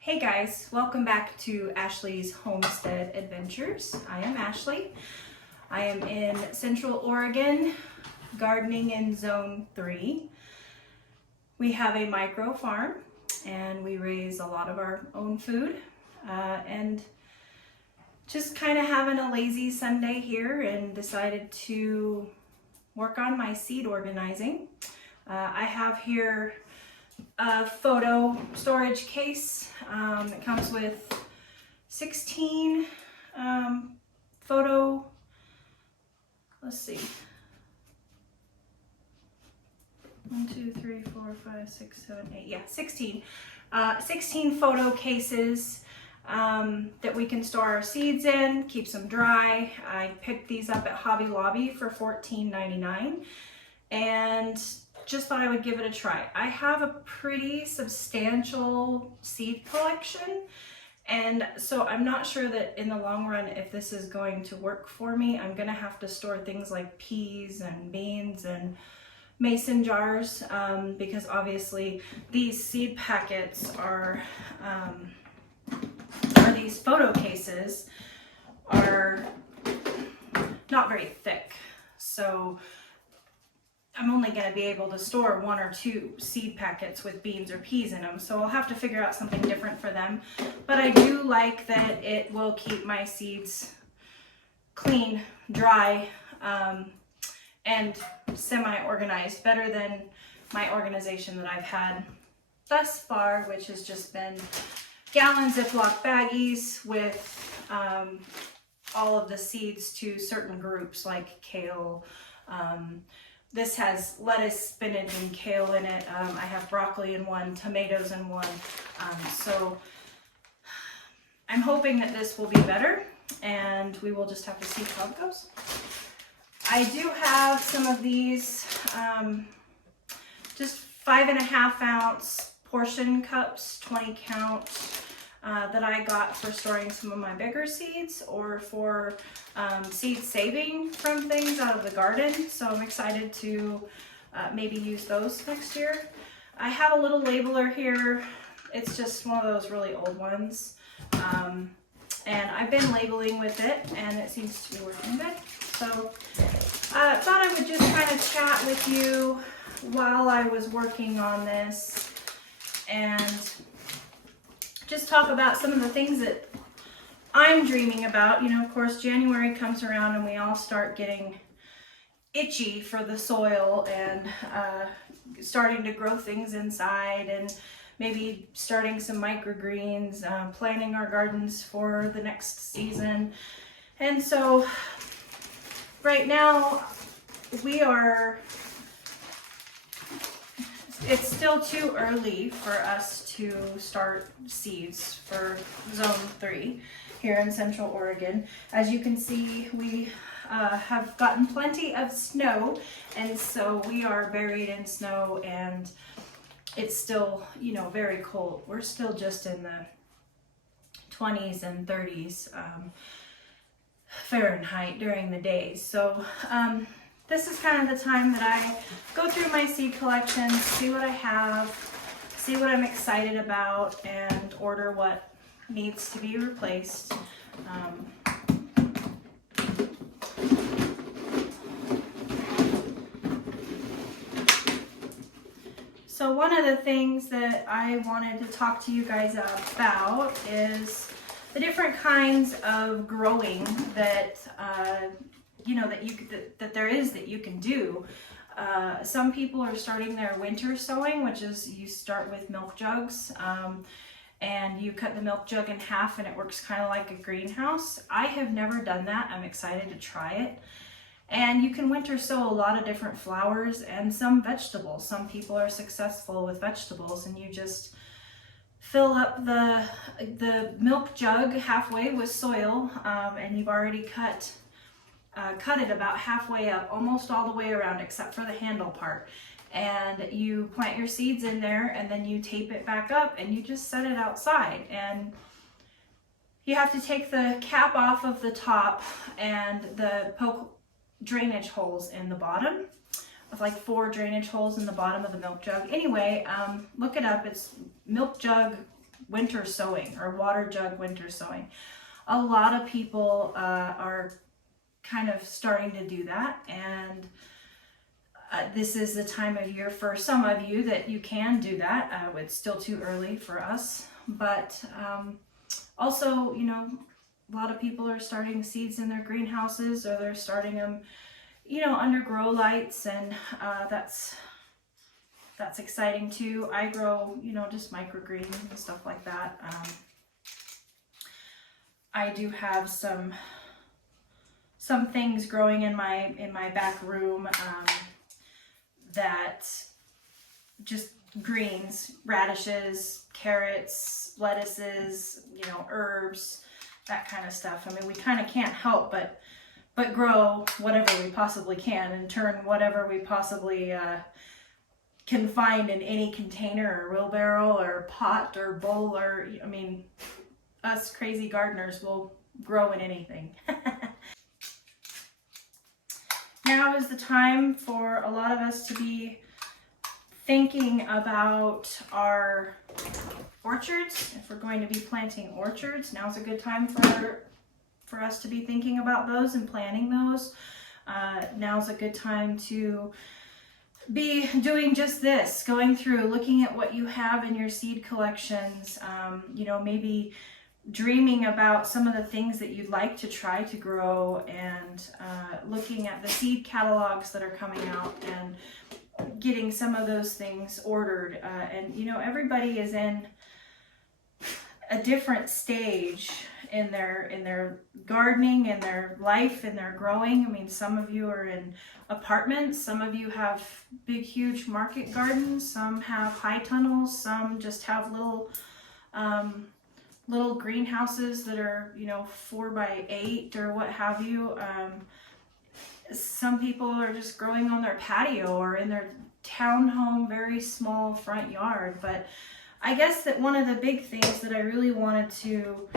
Hey guys, welcome back to Ashley's Homestead Adventures. I am Ashley. I am in Central Oregon, gardening in Zone 3. We have a micro farm and we raise a lot of our own food and just kind of having a lazy Sunday here and decided to work on my seed organizing. I have here a photo storage case. It comes with 16 photo, let's see, 1, 2, 3, 4, 5, 6, 7, 8, yeah, 16 photo cases that we can store our seeds in, keeps them dry. I picked these up at Hobby Lobby for $14.99 and just thought I would give it a try. I have a pretty substantial seed collection, and so I'm not sure that in the long run if this is going to work for me. I'm gonna have to store things like peas and beans and mason jars because obviously these seed packets are or these photo cases are not very thick. So I'm only going to be able to store 1 or 2 seed packets with beans or peas in them. So I'll have to figure out something different for them. But I do like that it will keep my seeds clean, dry, and semi-organized, better than my organization that I've had thus far, which has just been gallon Ziploc baggies with all of the seeds to certain groups like kale. This has lettuce, spinach, and kale in it. I have broccoli in one, tomatoes in one. So I'm hoping that this will be better, and we will just have to see how it goes. I do have some of these just 5.5 ounce portion cups, 20 count, that I got for storing some of my bigger seeds or for seed saving from things out of the garden. So I'm excited to maybe use those next year. I have a little labeler here. It's just one of those really old ones. And I've been labeling with it and it seems to be working good. So I thought I would just kind of chat with you while I was working on this and just talk about some of the things that I'm dreaming about. You know, of course, January comes around and we all start getting itchy for the soil and starting to grow things inside, and maybe starting some microgreens, planning our gardens for the next season. And so right now it's still too early for us to start seeds for zone 3 here in Central Oregon. As you can see, we have gotten plenty of snow, and so we are buried in snow, and it's still, you know, very cold. We're still just in the 20s and 30s Fahrenheit during the days. So this is kind of the time that I go through my seed collection, see what I have, see what I'm excited about, and order what needs to be replaced. So one of the things that I wanted to talk to you guys about is the different kinds of growing that you know, that there is that you can do. Some people are starting their winter sowing, which is you start with milk jugs, and you cut the milk jug in half, and it works kind of like a greenhouse. I have never done that. I'm excited to try it. And you can winter sow a lot of different flowers and some vegetables. Some people are successful with vegetables, and you just fill up the milk jug halfway with soil, and you've already cut it about halfway up, almost all the way around except for the handle part. And you plant your seeds in there, and then you tape it back up, and you just set it outside. And you have to take the cap off of the top and poke drainage holes in the bottom, with like 4 drainage holes in the bottom of the milk jug. Anyway, look it up. It's milk jug winter sowing, or water jug winter sowing. A lot of people are kind of starting to do that, and this is the time of year for some of you that you can do that. It's still too early for us, but also, you know, a lot of people are starting seeds in their greenhouses, or they're starting them, you know, under grow lights, and that's exciting too. I grow, you know, just microgreens and stuff like that. I do have some things growing in my back room that just greens, radishes, carrots, lettuces, you know, herbs, that kind of stuff. I mean, we kind of can't help but grow whatever we possibly can, and turn whatever we possibly can find in any container or wheelbarrow or pot or bowl, or, I mean, us crazy gardeners will grow in anything. Now is the time for a lot of us to be thinking about our orchards. If we're going to be planting orchards, now's a good time for us to be thinking about those and planning those. Now's a good time to be doing just this, going through, looking at what you have in your seed collections, you know, maybe dreaming about some of the things that you'd like to try to grow, and looking at the seed catalogs that are coming out and getting some of those things ordered. And you know, everybody is in a different stage in their gardening, in their life, in their growing. I mean, some of you are in apartments, some of you have big, huge market gardens, some have high tunnels, some just have little greenhouses that are, you know, 4x8 or what have you. Some people are just growing on their patio or in their townhome, very small front yard. But I guess that one of the big things that I really wanted to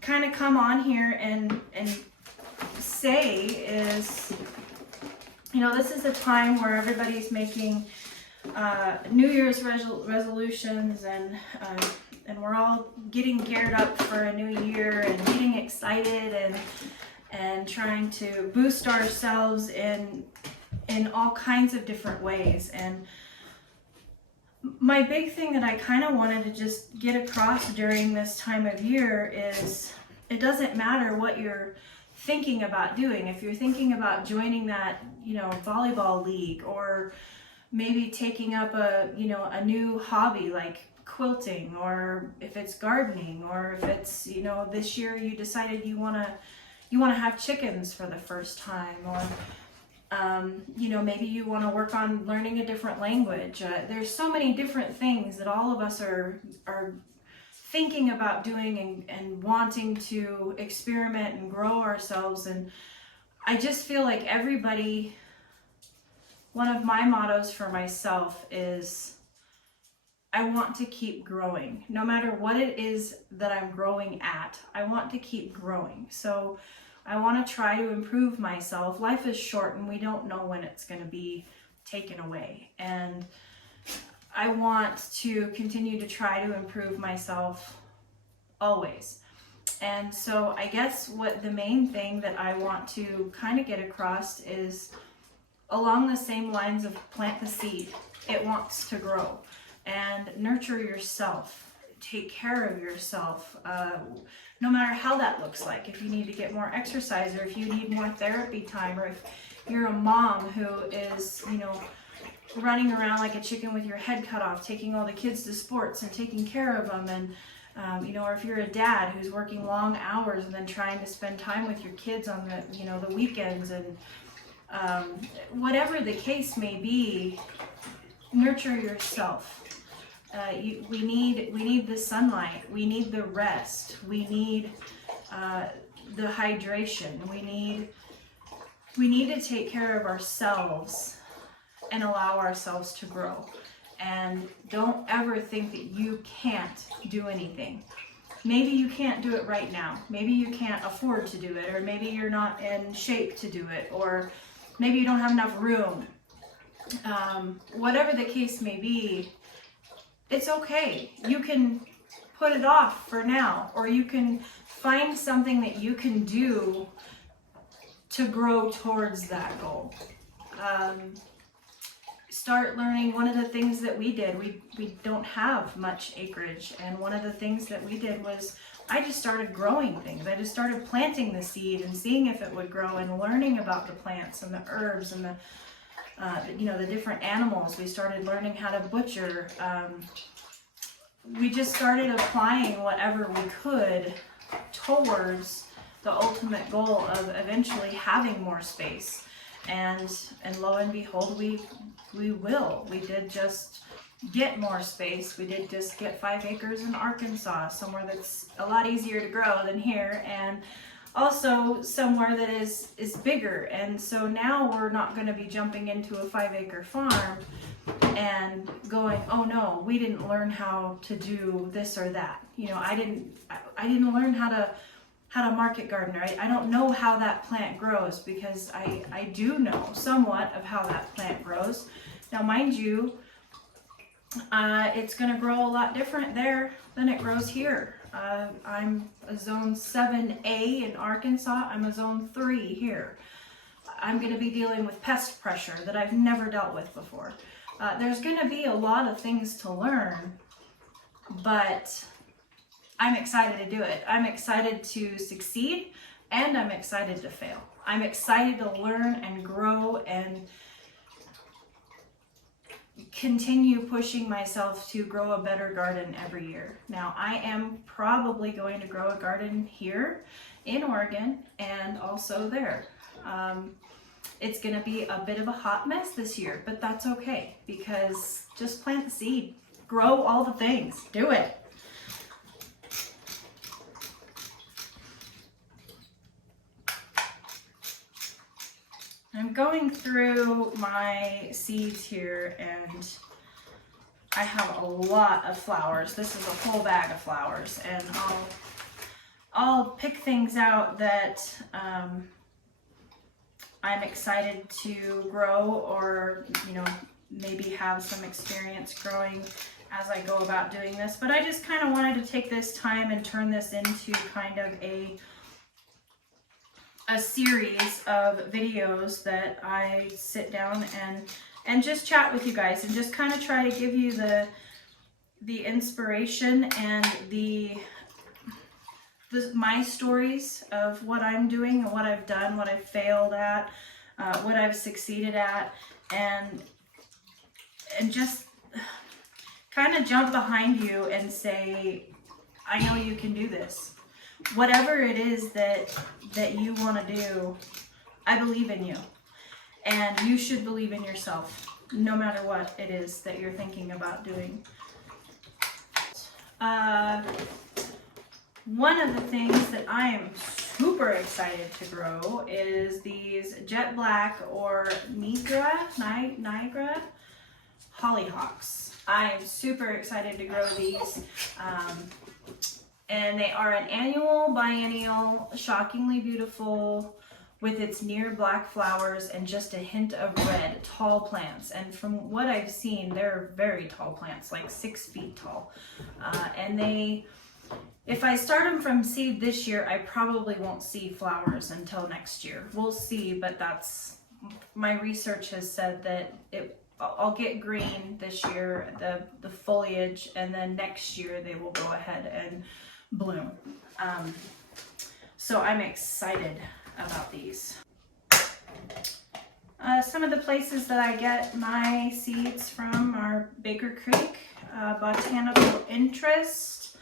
kind of come on here and say is, you know, this is a time where everybody's making New Year's resolutions, and we're all getting geared up for a new year and getting excited and trying to boost ourselves in all kinds of different ways. And my big thing that I kind of wanted to just get across during this time of year is, it doesn't matter what you're thinking about doing. If you're thinking about joining that, you know, volleyball league, or maybe taking up a new hobby like quilting, or if it's gardening, or if it's, this year you decided you want to have chickens for the first time, or maybe you want to work on learning a different language. There's so many different things that all of us are thinking about doing and wanting to experiment and grow ourselves. And I just feel like one of my mottos for myself is I want to keep growing. No matter what it is that I'm growing at, I want to keep growing. So I want to try to improve myself. Life is short and we don't know when it's going to be taken away. And I want to continue to try to improve myself always. And so I guess what the main thing that I want to kind of get across is along the same lines of plant the seed. It wants to grow, and nurture yourself. Take care of yourself, no matter how that looks like. If you need to get more exercise, or if you need more therapy time, or if you're a mom who is, running around like a chicken with your head cut off, taking all the kids to sports and taking care of them, and or if you're a dad who's working long hours and then trying to spend time with your kids on the weekends, and whatever the case may be, nurture yourself. We need the sunlight. We need the rest. We need the hydration. We need to take care of ourselves and allow ourselves to grow. And don't ever think that you can't do anything. Maybe you can't do it right now. Maybe you can't afford to do it, or maybe you're not in shape to do it, or maybe you don't have enough room. Whatever the case may be, it's okay. You can put it off for now, or you can find something that you can do to grow towards that goal. Start learning. One of the things that we did, we don't have much acreage, and one of the things that we did was I just started growing things. I just started planting the seed and seeing if it would grow, and learning about the plants and the herbs and the different animals. We started learning how to butcher. We just started applying whatever we could towards the ultimate goal of eventually having more space. And lo and behold, we will. We did just get more space. We did just get 5 acres in Arkansas, somewhere that's a lot easier to grow than here, and also somewhere that is bigger. And so now we're not going to be jumping into a 5-acre farm and going, oh no, we didn't learn how to do this or that. I didn't learn how to market garden, right? I don't know how that plant grows, because I do know somewhat of how that plant grows. Now, mind you, it's going to grow a lot different there than it grows here. I'm a zone 7A in Arkansas. I'm a zone 3 here. I'm going to be dealing with pest pressure that I've never dealt with before. There's going to be a lot of things to learn, but I'm excited to do it. I'm excited to succeed, and I'm excited to fail. I'm excited to learn and grow and continue pushing myself to grow a better garden every year. Now, I am probably going to grow a garden here in Oregon and also there. It's going to be a bit of a hot mess this year, but that's okay, because just plant the seed, grow all the things, do it. I'm going through my seeds here, and I have a lot of flowers. This is a whole bag of flowers, and I'll pick things out that I'm excited to grow, or maybe have some experience growing as I go about doing this. But I just kind of wanted to take this time and turn this into kind of a series of videos that I sit down and just chat with you guys, and just kind of try to give you the inspiration and my stories of what I'm doing and what I've done, what I've failed at, what I've succeeded at, and and just kind of jump behind you and say, I know you can do this. Whatever it is that you want to do, I believe in you. And you should believe in yourself, no matter what it is that you're thinking about doing. One of the things that I am super excited to grow is these jet black or Niagara hollyhocks. I am super excited to grow these. And they are an annual, biennial, shockingly beautiful, with its near black flowers and just a hint of red, tall plants. And from what I've seen, they're very tall plants, like 6 feet tall. And if I start them from seed this year, I probably won't see flowers until next year. We'll see, but my research has said that I'll get green this year, the foliage, and then next year they will go ahead and bloom. So I'm excited about these. Some of the places that I get my seeds from are Baker Creek, Botanical Interest.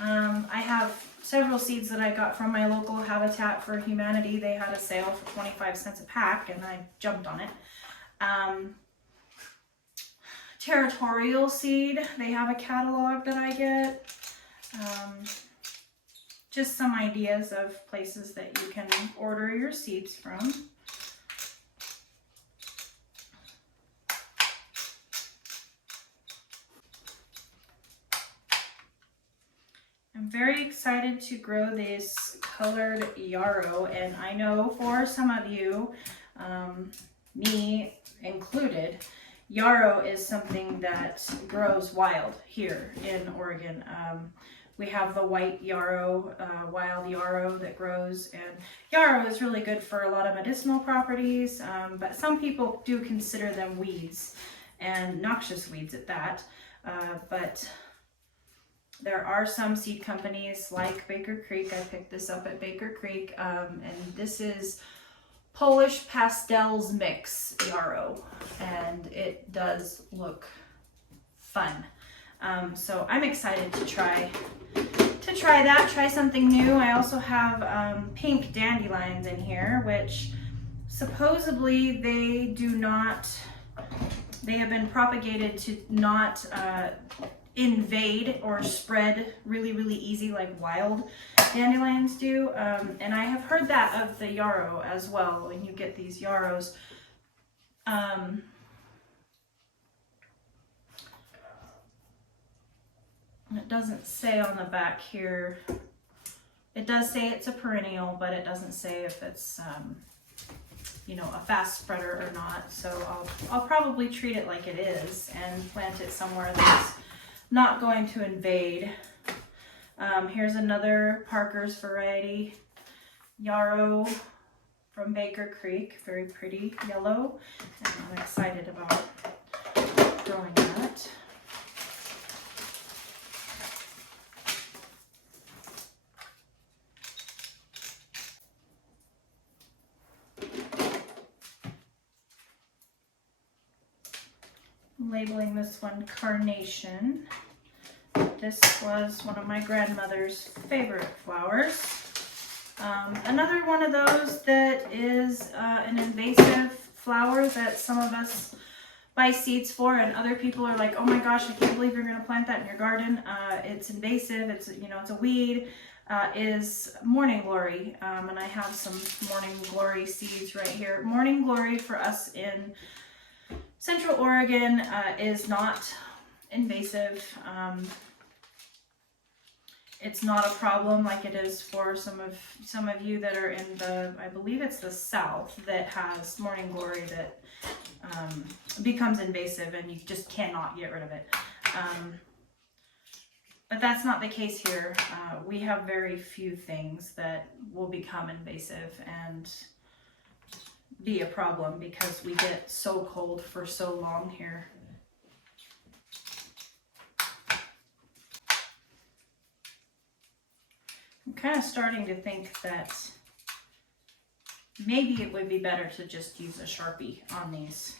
I have several seeds that I got from my local Habitat for Humanity. They had a sale for 25 cents a pack and I jumped on it. Territorial Seed, they have a catalog that I get. Just some ideas of places that you can order your seeds from. I'm very excited to grow this colored yarrow, and I know for some of you, me included, yarrow is something that grows wild here in Oregon. We have the white yarrow, wild yarrow that grows, and yarrow is really good for a lot of medicinal properties, but some people do consider them weeds, and noxious weeds at that. But there are some seed companies like Baker Creek. I picked this up at Baker Creek, and this is Polish Pastels Mix yarrow, and it does look fun. So I'm excited to try that, try something new. I also have pink dandelions in here, which supposedly they have been propagated to not invade or spread really easy like wild dandelions do. And I have heard that of the yarrow as well. When you get these yarrows, it doesn't say on the back here. It does say it's a perennial, but it doesn't say if it's a fast spreader or not. So I'll probably treat it like it is and plant it somewhere that's not going to invade. Here's another Parker's variety yarrow from Baker Creek, very pretty yellow, and I'm excited about growing that. I'm labeling this one Carnation. This was one of my grandmother's favorite flowers. Another one of those that is an invasive flower that some of us buy seeds for, and other people are like, oh my gosh, I can't believe you're going to plant that in your garden. It's invasive, it's a weed, is Morning Glory. And I have some Morning Glory seeds right here. Morning Glory for us in Central Oregon is not invasive. It's not a problem like it is for some of you that are in I believe it's the South, that has Morning Glory that becomes invasive and you just cannot get rid of it. But that's not the case here. We have very few things that will become invasive and be a problem because we get so cold for so long here. I'm kind of starting to think that maybe it would be better to just use a Sharpie on these.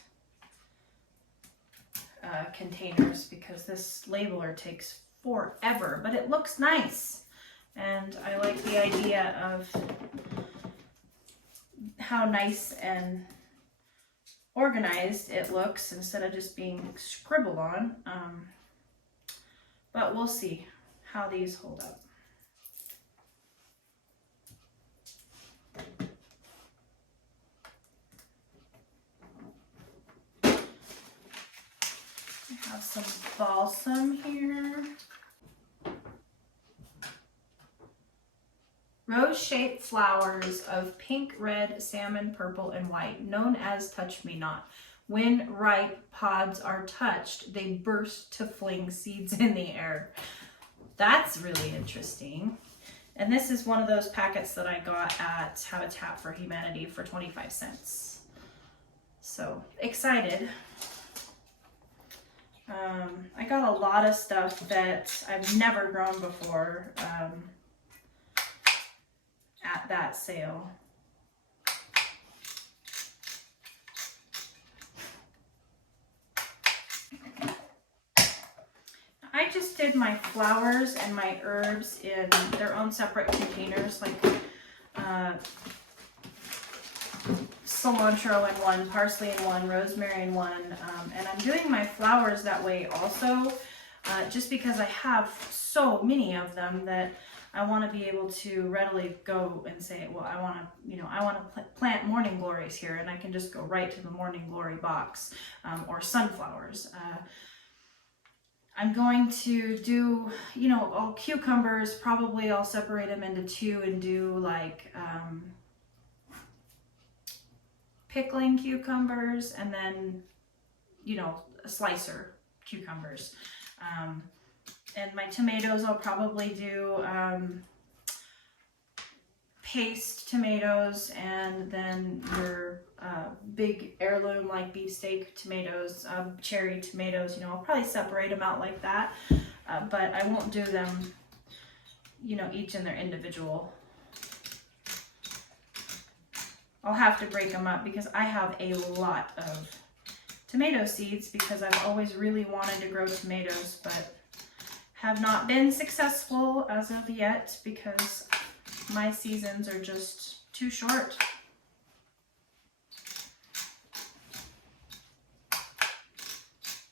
containers because this labeler takes forever, but it looks nice. And I like the idea of how nice and organized it looks instead of just being scribbled on. But we'll see how these hold up. I have some balsam here. Rose-shaped flowers of pink, red, salmon, purple, and white, known as touch me not. When ripe pods are touched, they burst to fling seeds in the air. That's really interesting. And this is one of those packets that I got at Habitat for Humanity for 25 cents. So excited. I got a lot of stuff that I've never grown before at that sale. I just did my flowers and my herbs in their own separate containers, like cilantro in one, parsley in one, rosemary in one, and I'm doing my flowers that way also, just because I have so many of them that I want to be able to readily go and say, well, I want to plant morning glories here, and I can just go right to the morning glory box, or sunflowers. I'm going to do, all cucumbers, probably I'll separate them into two and do like pickling cucumbers, and then, a slicer cucumbers. And my tomatoes I'll probably do paste tomatoes, and then your big heirloom like beefsteak tomatoes, cherry tomatoes, I'll probably separate them out like that, but I won't do them, each in their individual. I'll have to break them up because I have a lot of tomato seeds because I've always really wanted to grow tomatoes, but have not been successful as of yet because my seasons are just too short.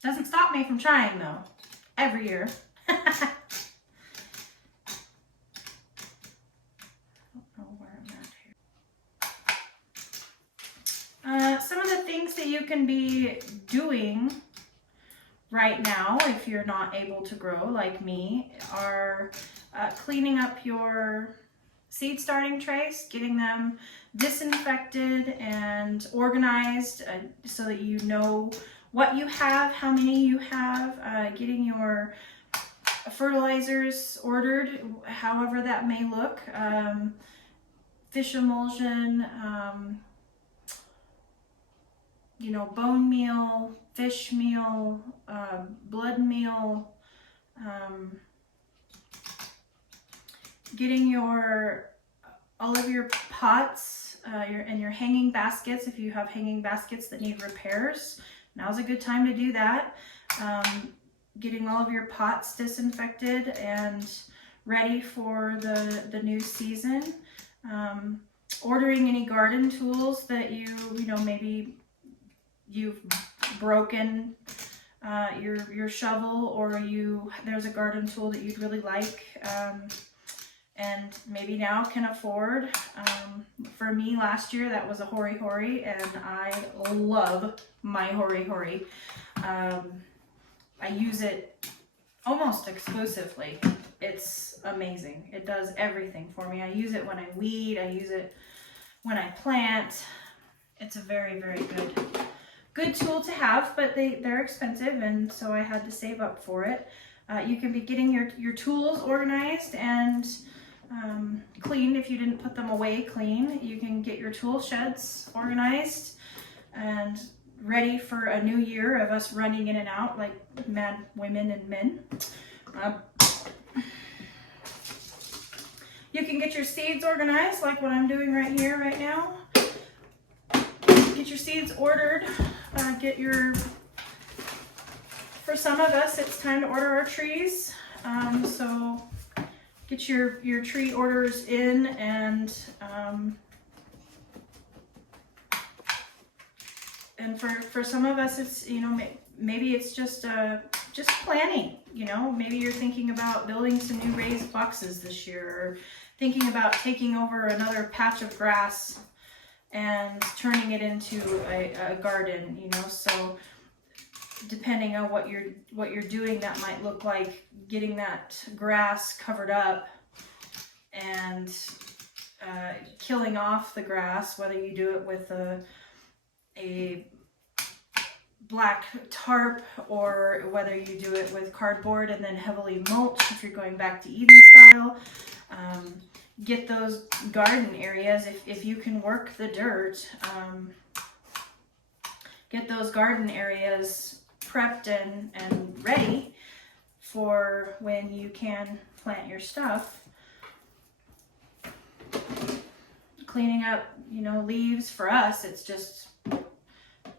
Doesn't stop me from trying though, every year. Some of the things that you can be doing right now, if you're not able to grow like me, are cleaning up your seed starting trays, getting them disinfected and organized so that you know what you have, how many you have, getting your fertilizers ordered, however that may look, fish emulsion, bone meal, fish meal, blood meal, getting all of your pots and your hanging baskets, if you have hanging baskets that need repairs, now's a good time to do that. Getting all of your pots disinfected and ready for the new season. Ordering any garden tools that maybe you've broken your shovel, or there's a garden tool that you'd really like and maybe now can afford. For me last year that was a hori hori, and I love my hori hori. I use it almost exclusively. It's amazing. It does everything for me. I use it when I weed, I use it when I plant. It's a very, very good tool to have, but they're expensive, and so I had to save up for it. You can be getting your tools organized and cleaned if you didn't put them away clean. You can get your tool sheds organized and ready for a new year of us running in and out like mad women and men. You can get your seeds organized like what I'm doing right here, right now. Get your seeds ordered. Get your for some of us, it's time to order our trees. So get your tree orders in, and for some of us, it's, you know, maybe it's just planning. You know, maybe you're thinking about building some new raised boxes this year, or thinking about taking over another patch of grass and turning it into a garden. You know, so depending on what you're doing, that might look like getting that grass covered up and killing off the grass, whether you do it with a black tarp or whether you do it with cardboard and then heavily mulch if you're going back to Eden style. Get those garden areas, if you can work the dirt, get those garden areas prepped and ready for when you can plant your stuff. Cleaning up, you know, leaves, for us, it's just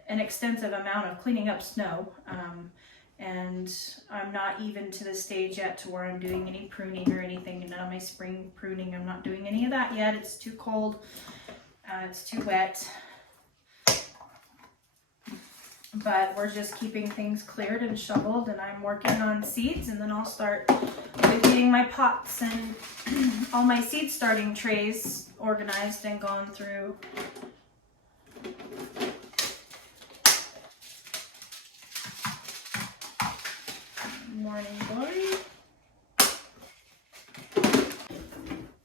an extensive amount of cleaning up snow. And I'm not even to the stage yet to where I'm doing any pruning or anything. None of my spring pruning, I'm not doing any of that yet. It's too cold, it's too wet. But we're just keeping things cleared and shoveled, and I'm working on seeds, and then I'll start with getting my pots and all my seed starting trays organized and gone through. Morning glory.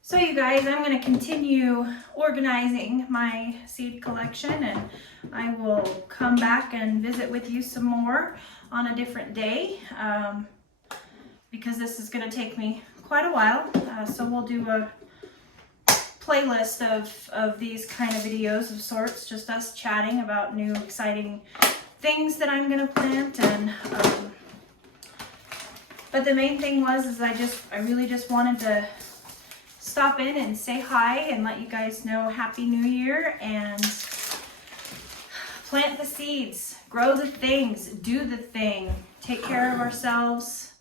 So you guys, I'm going to continue organizing my seed collection, and I will come back and visit with you some more on a different day, because this is going to take me quite a while. So we'll do a playlist of these kind of videos of sorts, just us chatting about new exciting things that I'm going to plant. And but the main thing was I really just wanted to stop in and say hi and let you guys know Happy New Year, and plant the seeds, grow the things, do the thing, take care of ourselves,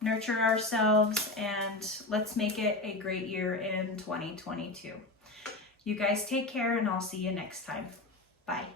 nurture ourselves, and let's make it a great year in 2022. You guys take care, and I'll see you next time. Bye.